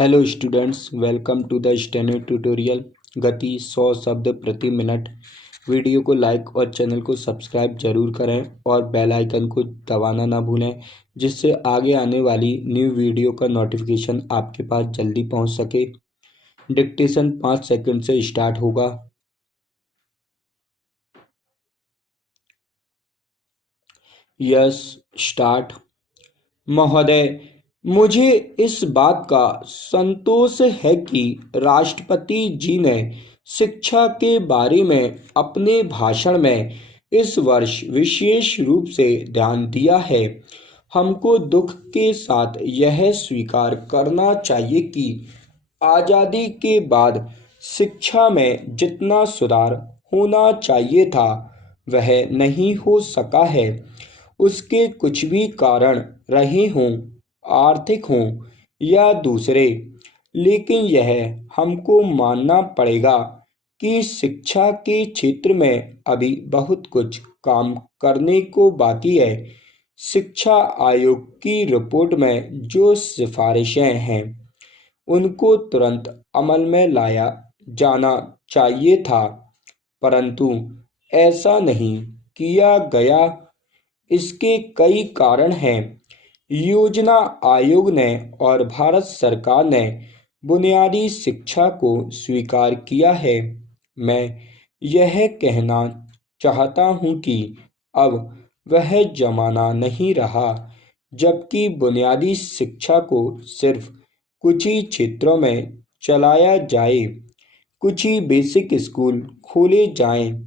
Hello students, welcome to the steno tutorial. गति 100 शब्द प्रति मिनट। वीडियो को लाइक और चैनल को सब्सक्राइब जरूर करें और बेल आइकन को दबाना ना भूलें, जिससे आगे आने वाली न्यू वीडियो का नोटिफिकेशन आपके पास जल्दी पहुंच सके। डिक्टेशन 5 सेकंड से स्टार्ट होगा। Yes, start. महोदय, मुझे इस बात का संतोष है कि राष्ट्रपति जी ने शिक्षा के बारे में अपने भाषण में इस वर्ष विशेष रूप से ध्यान दिया है। हमको दुख के साथ यह स्वीकार करना चाहिए कि आज़ादी के बाद शिक्षा में जितना सुधार होना चाहिए था वह नहीं हो सका है। उसके कुछ भी कारण रहे हों, आर्थिक हों या दूसरे, लेकिन यह हमको मानना पड़ेगा कि शिक्षा के क्षेत्र में अभी बहुत कुछ काम करने को बाकी है। शिक्षा आयोग की रिपोर्ट में जो सिफारिशें हैं उनको तुरंत अमल में लाया जाना चाहिए था, परंतु ऐसा नहीं किया गया। इसके कई कारण हैं। योजना आयोग ने और भारत सरकार ने बुनियादी शिक्षा को स्वीकार किया है। मैं यह कहना चाहता हूं कि अब वह जमाना नहीं रहा जबकि बुनियादी शिक्षा को सिर्फ कुछ ही क्षेत्रों में चलाया जाए। कुछ ही बेसिक स्कूल खोले जाएं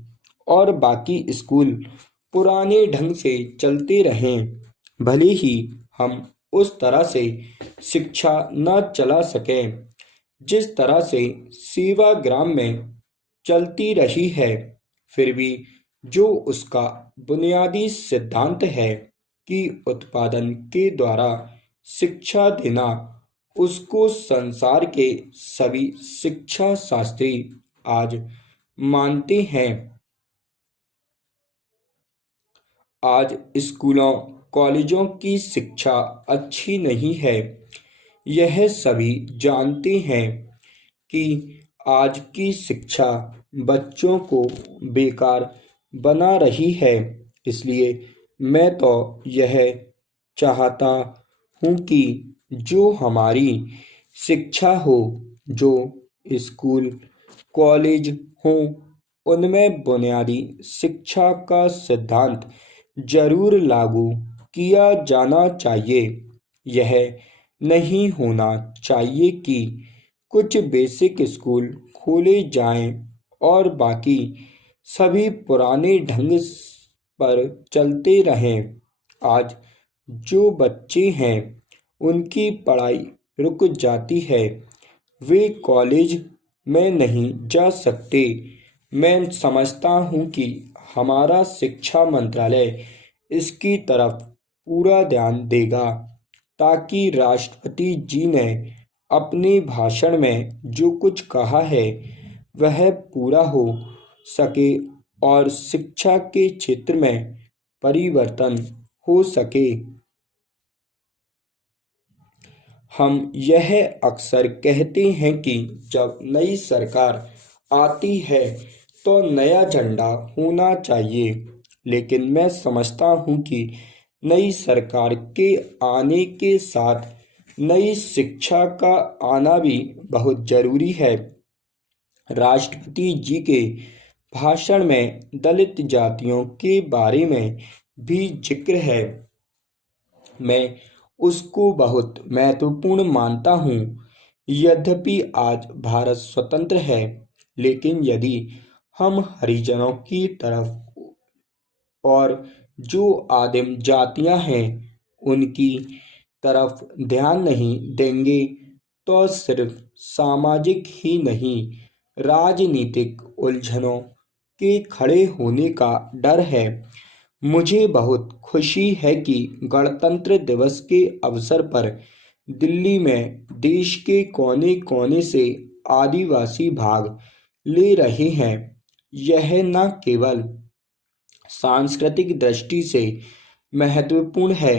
और बाकी स्कूल पुराने ढंग से चलते रहें। भले ही हम उस तरह से शिक्षा न चला सकें जिस तरह से सेवाग्राम में चलती रही है, फिर भी जो उसका बुनियादी सिद्धांत है कि उत्पादन के द्वारा शिक्षा देना, उसको संसार के सभी शिक्षा शास्त्री आज मानते हैं। आज स्कूलों कॉलेजों की शिक्षा अच्छी नहीं है, यह सभी जानते हैं कि आज की शिक्षा बच्चों को बेकार बना रही है। इसलिए मैं तो यह चाहता हूँ कि जो हमारी शिक्षा हो, जो स्कूल कॉलेज हों, उनमें बुनियादी शिक्षा का सिद्धांत जरूर लागू किया जाना चाहिए। यह नहीं होना चाहिए कि कुछ बेसिक स्कूल खोले जाएं और बाकी सभी पुराने ढंग पर चलते रहें। आज जो बच्चे हैं उनकी पढ़ाई रुक जाती है, वे कॉलेज में नहीं जा सकते। मैं समझता हूँ कि हमारा शिक्षा मंत्रालय इसकी तरफ पूरा ध्यान देगा ताकि राष्ट्रपति जी ने अपने भाषण में जो कुछ कहा है वह पूरा हो सके और शिक्षा के क्षेत्र में परिवर्तन हो सके। हम यह अक्सर कहते हैं कि जब नई सरकार आती है तो नया झंडा होना चाहिए, लेकिन मैं समझता हूँ कि नई सरकार के आने के साथ नई शिक्षा का आना भी बहुत जरूरी है। राष्ट्रपति जी के भाषण में दलित जातियों के बारे में भी जिक्र है। मैं उसको बहुत महत्वपूर्ण मानता हूँ। यद्यपि आज भारत स्वतंत्र है, लेकिन यदि हम हरिजनों की तरफ और जो आदिम जातियां हैं उनकी तरफ ध्यान नहीं देंगे तो सिर्फ सामाजिक ही नहीं, राजनीतिक उलझनों के खड़े होने का डर है। मुझे बहुत खुशी है कि गणतंत्र दिवस के अवसर पर दिल्ली में देश के कोने कोने से आदिवासी भाग ले रहे हैं। यह न केवल सांस्कृतिक दृष्टि से महत्वपूर्ण है,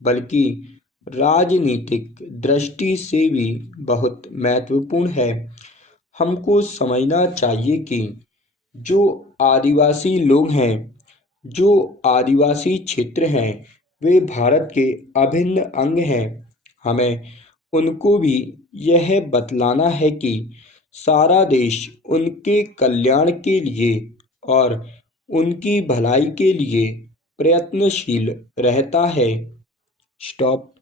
बल्कि राजनीतिक दृष्टि से भी बहुत महत्वपूर्ण है। हमको समझना चाहिए कि जो आदिवासी लोग हैं, जो आदिवासी क्षेत्र हैं, वे भारत के अभिन्न अंग हैं। हमें उनको भी यह बतलाना है कि सारा देश उनके कल्याण के लिए और उनकी भलाई के लिए प्रयत्नशील रहता है। स्टॉप।